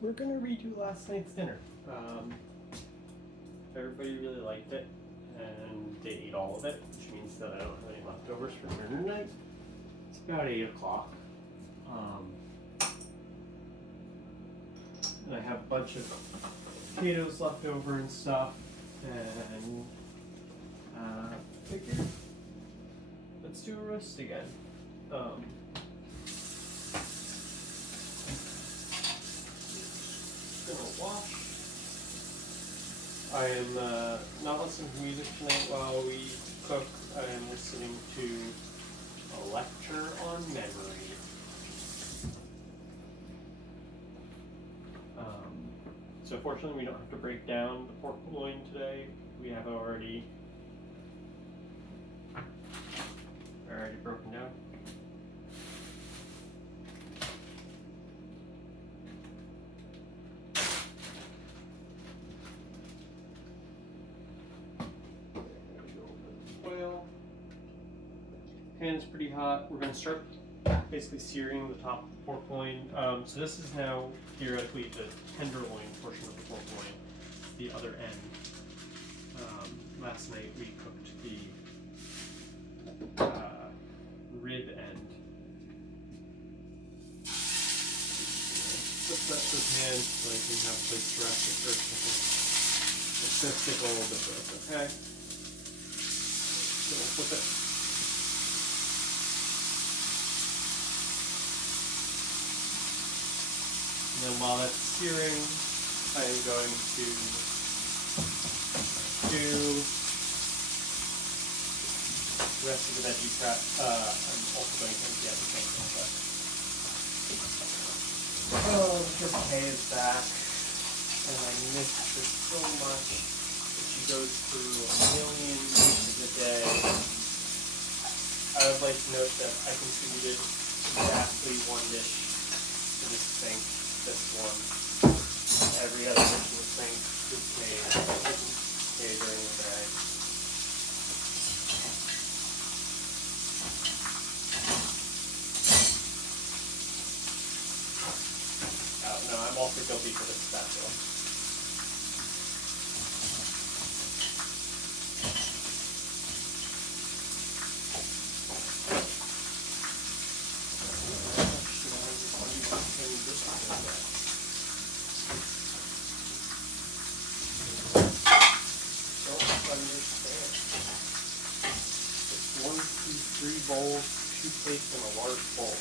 we're gonna redo last night's dinner. Everybody really liked it, and they ate all of it, which means that I don't have any leftovers for dinner tonight. It's about 8 o'clock. And I have a bunch of potatoes left over and stuff, and figured let's do a roast again. Gonna wash. I am not listening to music tonight while we cook. I am listening to a lecture on memory. So fortunately we don't have to break down the pork loin today. We have already broken down. Oil. Pan's pretty hot. We're going to start basically searing the top of the pork loin. So this is now theoretically the tenderloin portion of the pork loin, the other end. Last night we cooked the rib end. Flip that to the pan so I can have place to rest it for a second. It's going to stick a little bit for us, okay? So we'll flip it. And then while that's searing, I am going to do the rest of the veggie prep. I'm also going to empty out the tank real quick. Oh, Mr. K is back, and I miss her so much. She goes through a million dishes a day. I would like to note that I contributed exactly one dish to this sink. This one. Every other dish in the sink is made during the day. No, I'm also guilty for this spatula. Bowls, 2 plates, and a large bowl.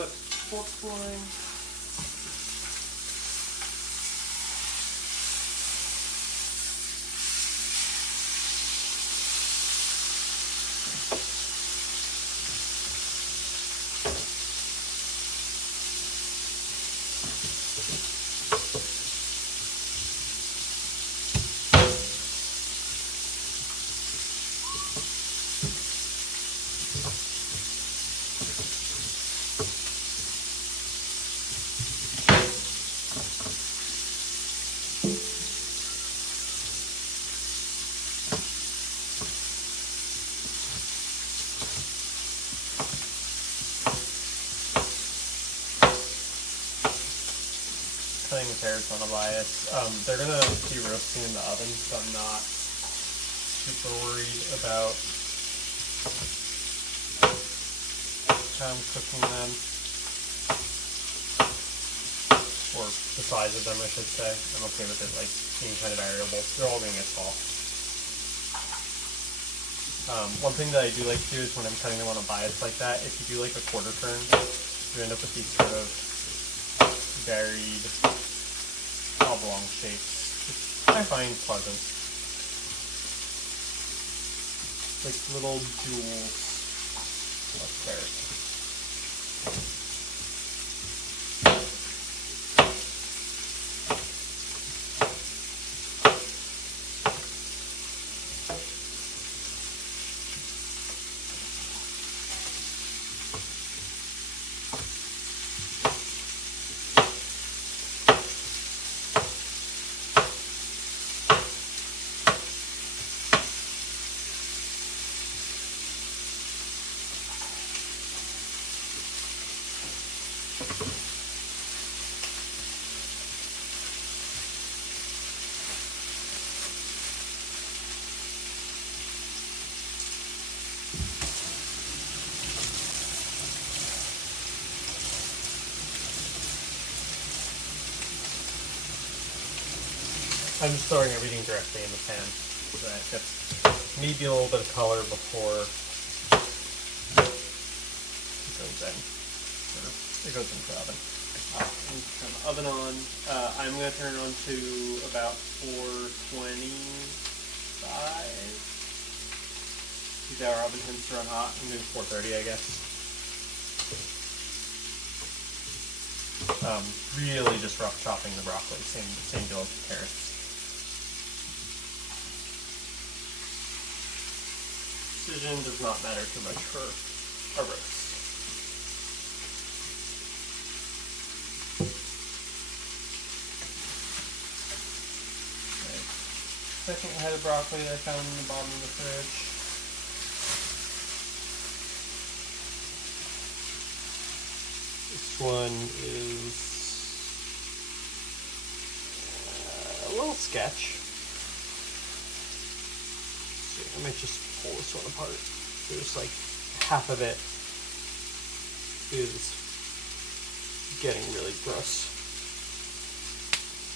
foot pork loin. Cutting the carrots on a bias. They're gonna be roasting in the oven, so I'm not super worried about how I'm cooking them, or the size of them, I should say. I'm okay with it like being kind of variable. They're all gonna get soft. One thing that I do like to do is when I'm cutting them on a bias like that, if you do like a quarter turn, you end up with these sort of varied oblong shapes, which I find pleasant. Like little jewels of carrot. I'm just throwing everything directly in the pan so that it gets maybe a little bit of color before it goes in. Or it goes into the oven. I'm going to turn the oven on. I'm going to turn it on to about 425. Keep our oven temps to run hot. I'm doing 430, I guess. Really just rough chopping the broccoli. Same deal with the carrots. Precision does not matter too much for a roast. Okay. Second head of broccoli that I found in the bottom of the fridge. This one is a little sketch. I might just pull this one apart. There's like half of it is getting really gross.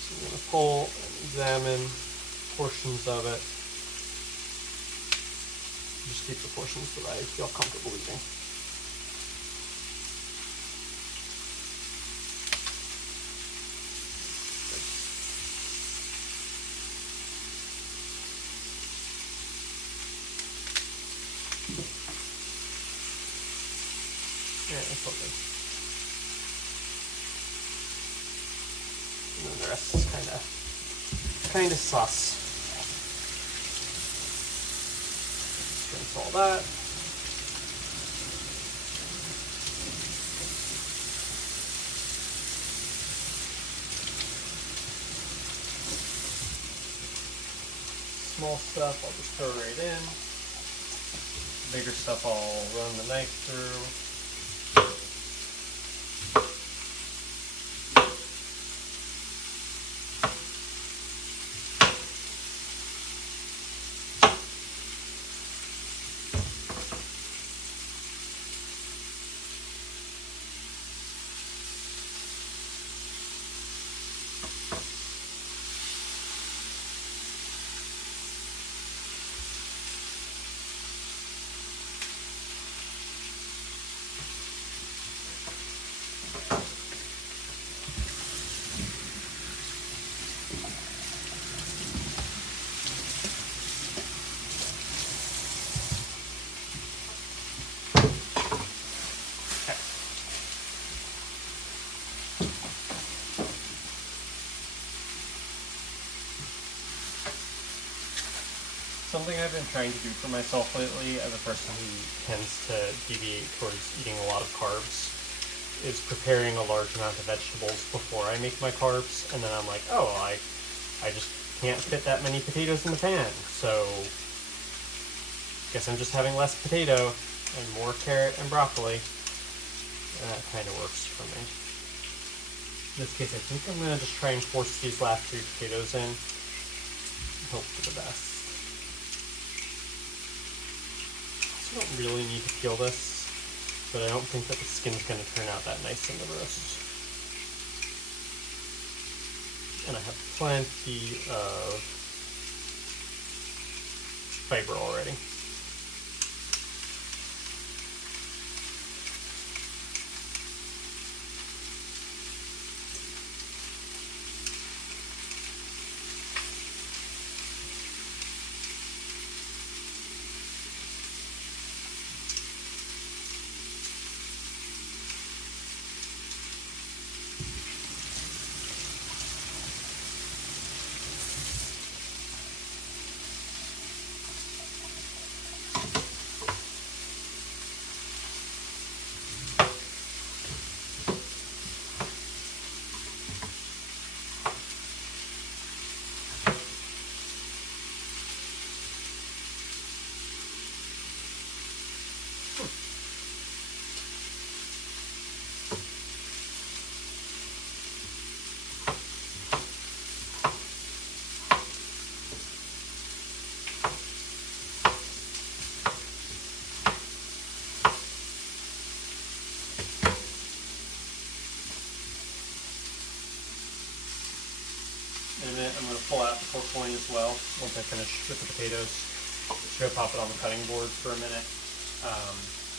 So I'm going to pull and examine portions of it. Just keep the portions that I feel comfortable eating. Yeah, it's okay. And then the rest is kind of sus. Rinse all that. Small stuff I'll just throw right in. Bigger stuff I'll run the knife through. something I've been trying to do for myself lately as a person who tends to deviate towards eating a lot of carbs is preparing a large amount of vegetables before I make my carbs, and then I'm like, oh, I just can't fit that many potatoes in the pan, so guess I'm just having less potato and more carrot and broccoli, and that kind of works for me. In this case, I think I'm going to just try and force these last 3 potatoes in, hope for the best. I don't really need to peel this, but I don't think that the skin's going to turn out that nice in the roast. And I have plenty of fiber already. In a minute, I'm going to pull out the pork loin as well once I finish with the potatoes. Just going to pop it on the cutting board for a minute,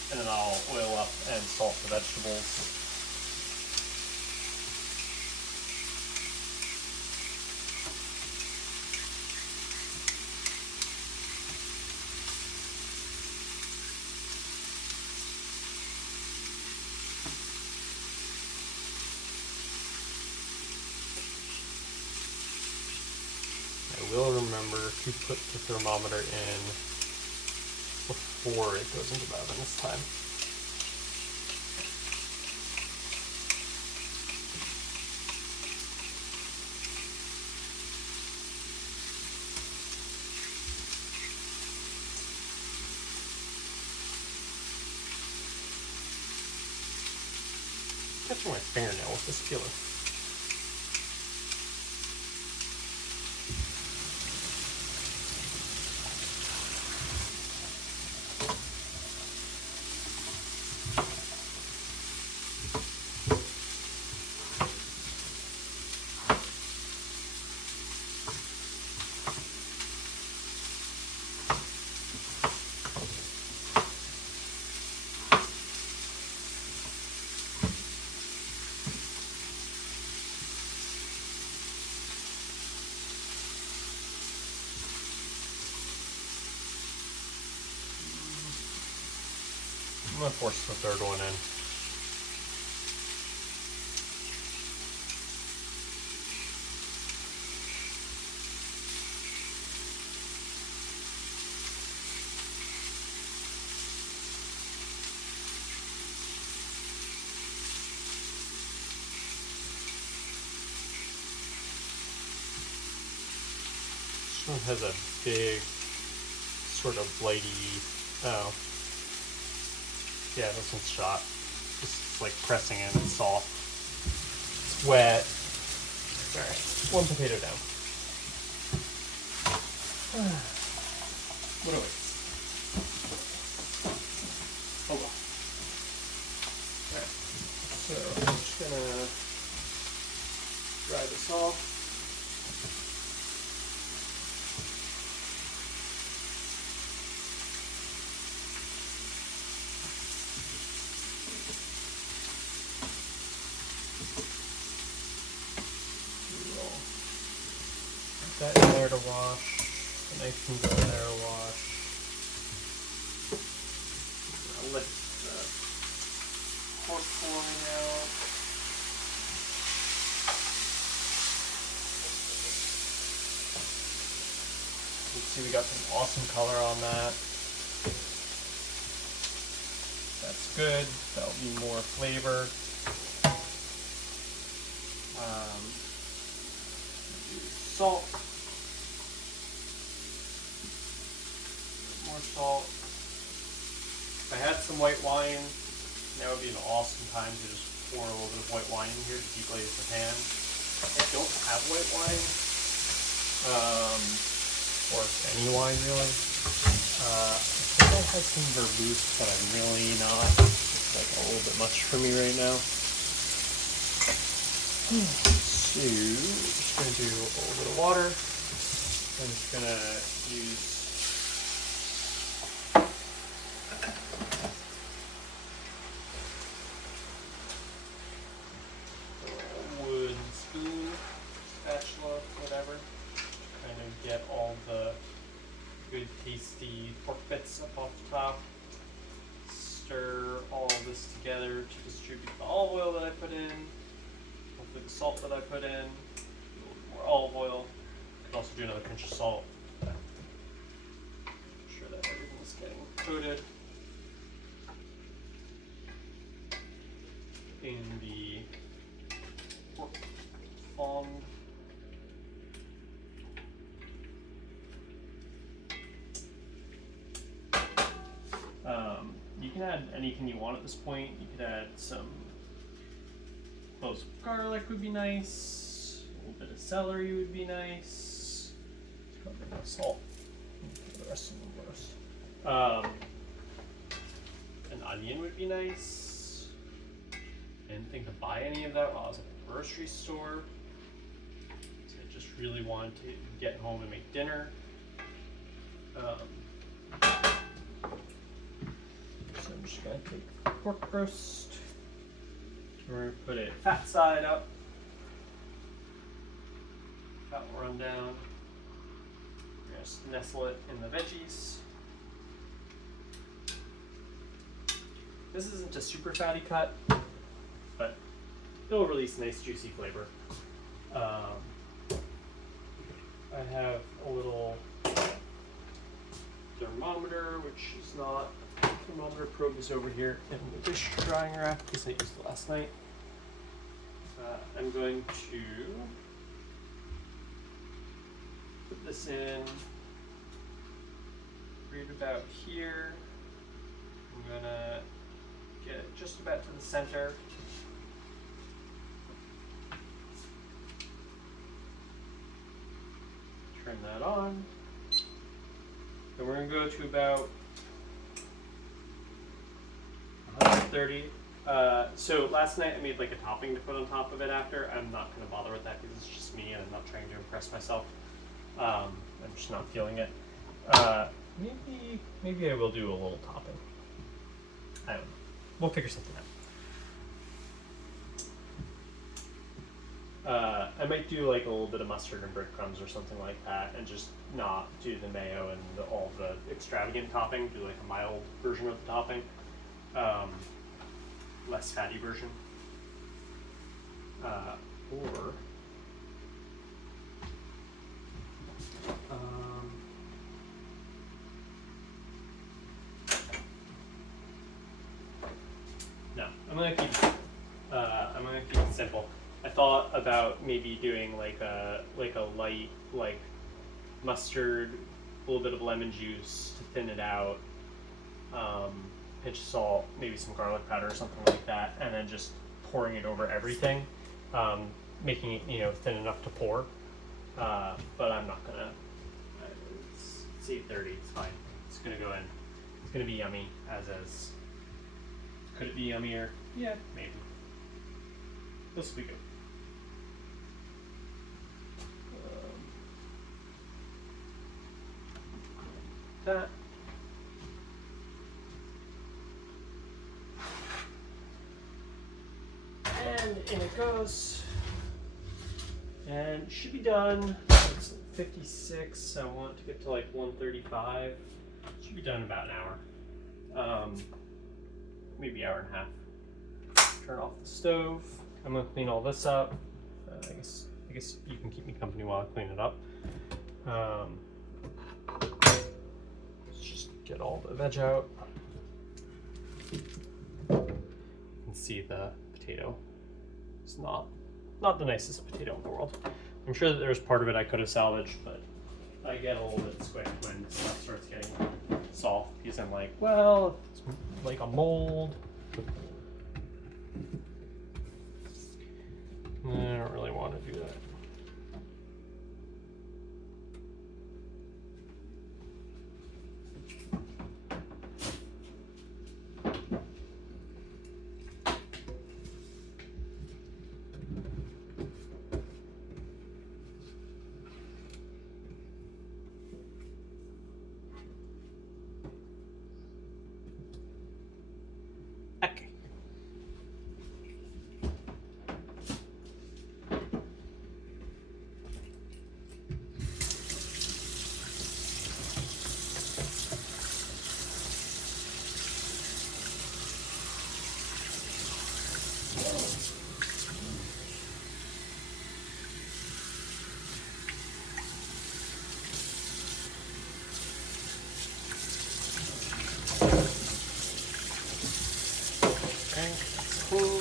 and then I'll oil up and salt the vegetables. I will remember to put the thermometer in before it goes into the oven this time. Catching my fingernail with this peeler. I'm going to force the third one in. This one has a big, sort of blighty, oh. Yeah, this one's shot. Just like pressing in, it's soft. It's wet. Alright, 1 potato down. What do we? Hold on. Alright, so I'm just gonna dry this off. That in there to wash. The knife can go in there to wash. I'll lift the pork loin out. See, we got some awesome color on that. That's good. That'll be more flavor. Salt. More salt. If I had some white wine, that would be an awesome time to just pour a little bit of white wine in here to deglaze the pan. I don't have white wine, or any wine really. I think I had some vermouth, but I'm really not. It's like a little bit much for me right now. So, just going to do a little bit of water. I'm just going to use a wooden spoon, spatula, whatever, to kind of get all the good tasty pork bits up off the top. Stir all this together to distribute the olive oil that I put in. Hopefully the salt that I put in, a little more olive oil. I can also do another pinch of salt. Make sure that everything is getting coated in the pork fond. You can add anything you want at this point. You could add some cloves of garlic would be nice. A little bit of celery would be nice. Let's go with the salt. The rest of the roast. An onion would be nice. I didn't think to buy any of that while I was at the grocery store. So I just really wanted to get home and make dinner. So I'm just going to take the pork roast. We're going to put it fat side up. Fat will run down. We're going to nestle it in the veggies. This isn't a super fatty cut, but it'll release nice juicy flavor. I have a little thermometer, which is not. Thermometer probe is over here in the dish drying rack because I used it last night. I'm going to put this in right about here. I'm gonna get it just about to the center. Turn that on. Then we're gonna go to about 130. So last night I made like a topping to put on top of it after. I'm not going to bother with that because it's just me and I'm not trying to impress myself. I'm just not feeling it. Maybe I will do a little topping. I don't know. We'll figure something out. I might do like a little bit of mustard and breadcrumbs or something like that and just not do the mayo and all the extravagant topping. Do like a mild version of the topping. Less fatty version. No, I'm gonna keep it simple. I thought about maybe doing like a light like mustard, a little bit of lemon juice to thin it out. Pinch of salt, maybe some garlic powder or something like that, and then just pouring it over everything, making it thin enough to pour. But I'm not gonna. It's 8:30. It's fine. It's gonna go in. It's gonna be yummy as is. Could it be yummier? Yeah, maybe. This will be good. That. And in it goes. And should be done. It's 56. I want to get to like 135. Should be done in about an hour. Maybe an hour and a half. Turn off the stove. I'm gonna clean all this up. I guess you can keep me company while I clean it up. Just get all the veg out. You can see the potato. It's not the nicest potato in the world. I'm sure that there's part of it I could have salvaged, but I get a little bit squicked when stuff starts getting soft because I'm like, well, it's like a mold. I don't really want to do that. Okay. That's cool.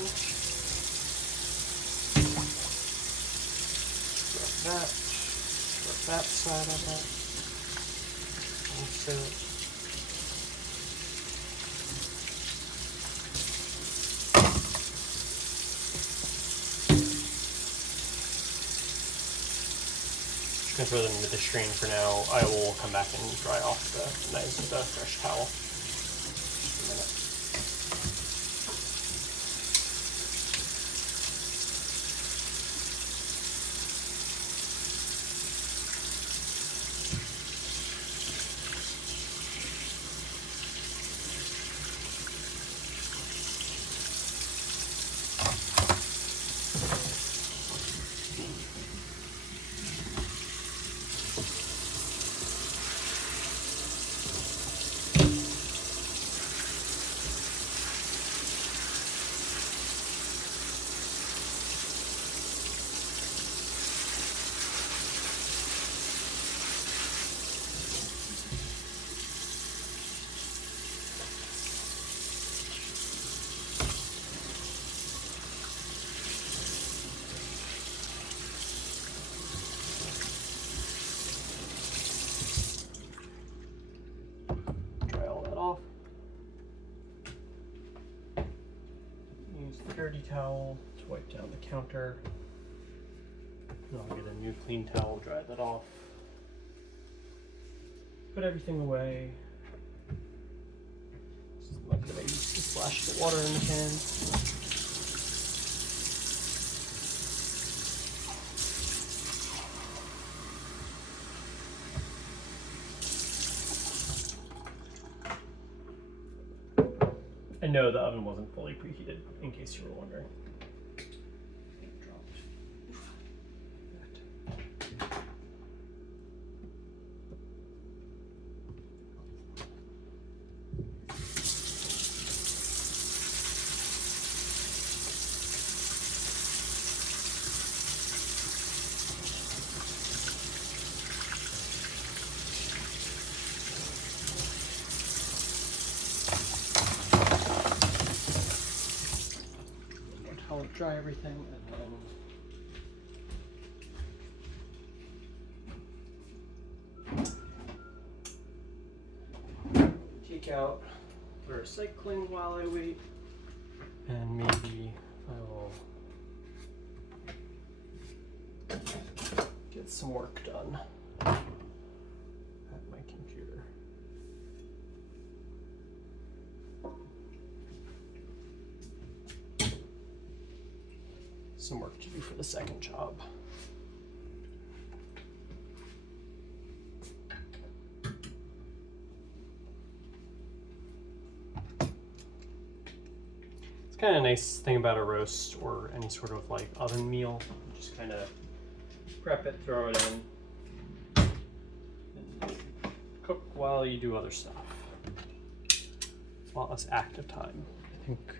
Scrub that side of it. Also, just gonna throw them into the strain for now. I will come back and dry off the knives with a fresh towel. Just a minute. Dirty towel to wipe down the counter. And I'll get a new clean towel, dry that off. Put everything away. Like that I used to splash the water in the can. And no, the oven wasn't fully preheated, in case you were wondering. I'll dry everything and then take out the recycling while I wait, and maybe I will get some work done at my computer. Some work to do for the second job. It's kind of a nice thing about a roast or any sort of like oven meal. Just kind of prep it, throw it in, and cook while you do other stuff. It's a lot less active time. I think,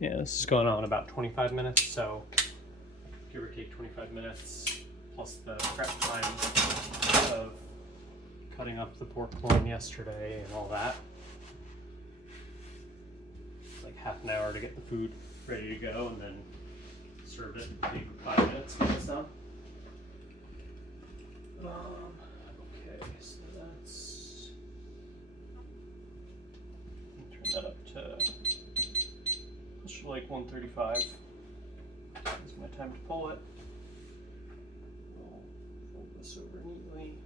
yeah, this is going on about 25 minutes, so give or take 25 minutes, plus the prep time of cutting up the pork loin yesterday and all that. It's like half an hour to get the food ready to go, and then serve it. Take 5 minutes when it's done. Okay, so that's. Turn that up to like 135. It's my time to pull it. I'll fold this over neatly.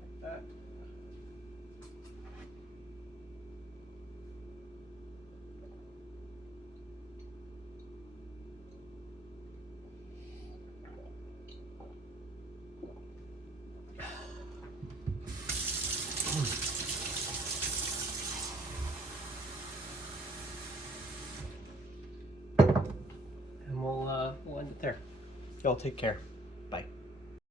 Like that. And we'll end it there. Y'all take care.